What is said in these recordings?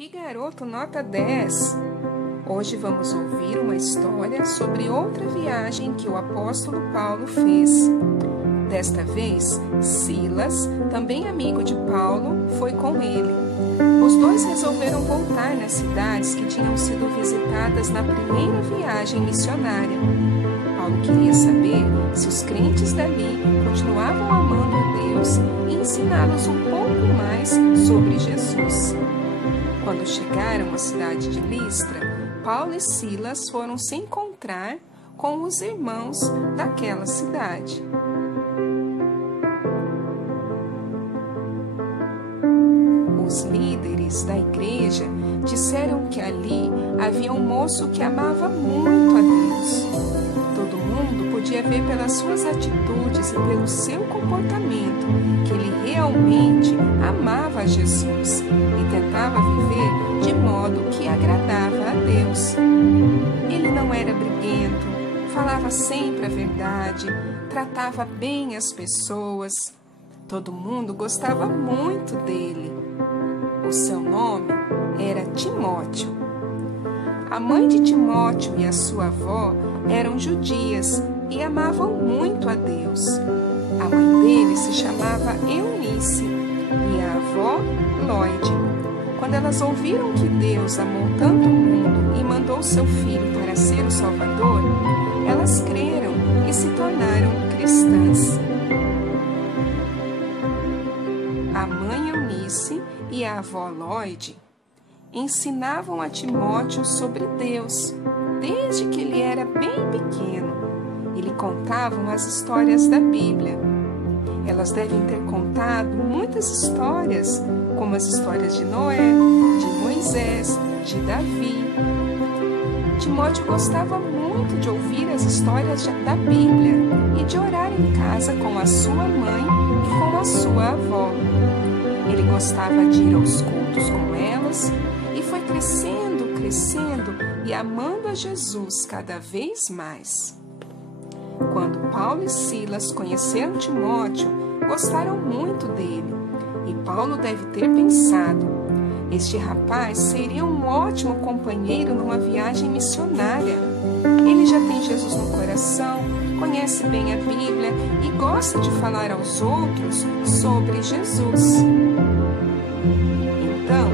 Que garoto nota 10! Hoje vamos ouvir uma história sobre outra viagem que o apóstolo Paulo fez. Desta vez, Silas, também amigo de Paulo, foi com ele. Os dois resolveram voltar nas cidades que tinham sido visitadas na primeira viagem missionária. Paulo queria saber se os crentes dali continuavam amando a Deus e ensiná-los um pouco mais sobre Jesus. Quando chegaram à cidade de Listra, Paulo e Silas foram se encontrar com os irmãos daquela cidade. Os líderes da igreja disseram que ali havia um moço que amava muito a Deus. Todo mundo podia ver pelas suas atitudes e pelo seu comportamento que ele realmente amava a Jesus e tentava viver de modo que agradava a Deus. Ele não era briguento, falava sempre a verdade, tratava bem as pessoas. Todo mundo gostava muito dele. O seu nome era Timóteo. A mãe de Timóteo e a sua avó eram judias e amavam muito a Deus. A mãe dele se chamava Eunice e a avó Lloyd. Quando elas ouviram que Deus amou tanto o mundo e mandou seu filho para ser o Salvador, elas creram e se tornaram cristãs. A mãe Eunice e a avó Lloyd ensinavam a Timóteo sobre Deus, desde que ele era bem pequeno, e lhe contavam as histórias da Bíblia. Elas devem ter contado muitas histórias, como as histórias de Noé, de Moisés, de Davi. Timóteo gostava muito de ouvir as histórias da Bíblia e de orar em casa com a sua mãe e com a sua avó. Ele gostava de ir aos cultos com elas e foi crescendo e amando a Jesus cada vez mais. Quando Paulo e Silas conheceram Timóteo, gostaram muito dele. E Paulo deve ter pensado: este rapaz seria um ótimo companheiro numa viagem missionária. Ele já tem Jesus no coração, conhece bem a Bíblia e gosta de falar aos outros sobre Jesus. Então,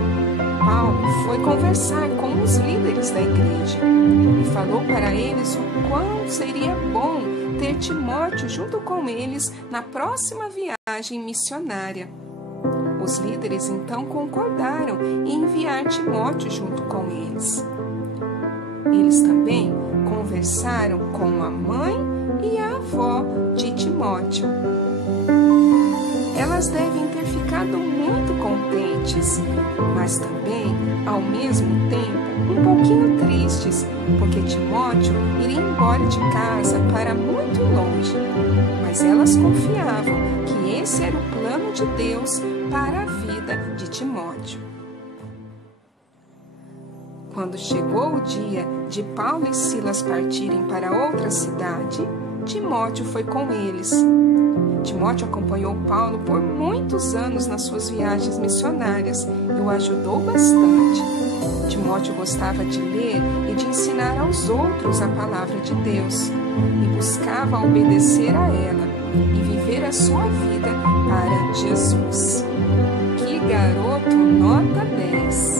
Paulo foi conversar com os líderes da igreja e falou para eles o quão seria bom ter Timóteo junto com eles na próxima viagem missionária. Os líderes então concordaram em enviar Timóteo junto com eles. Eles também conversaram com a mãe e a avó de Timóteo. Elas devem ter ficado muito contentes, mas também, ao mesmo tempo, um pouquinho tristes, porque Timóteo iria embora de casa para muito longe. Mas elas confiavam que esse era o plano de Deus para a vida de Timóteo. Quando chegou o dia de Paulo e Silas partirem para outra cidade, Timóteo foi com eles. Timóteo acompanhou Paulo por muitos anos nas suas viagens missionárias e o ajudou bastante. Timóteo gostava de ler e de ensinar aos outros a palavra de Deus e buscava obedecer a ela e viver a sua vida para Jesus. Que garoto nota 10!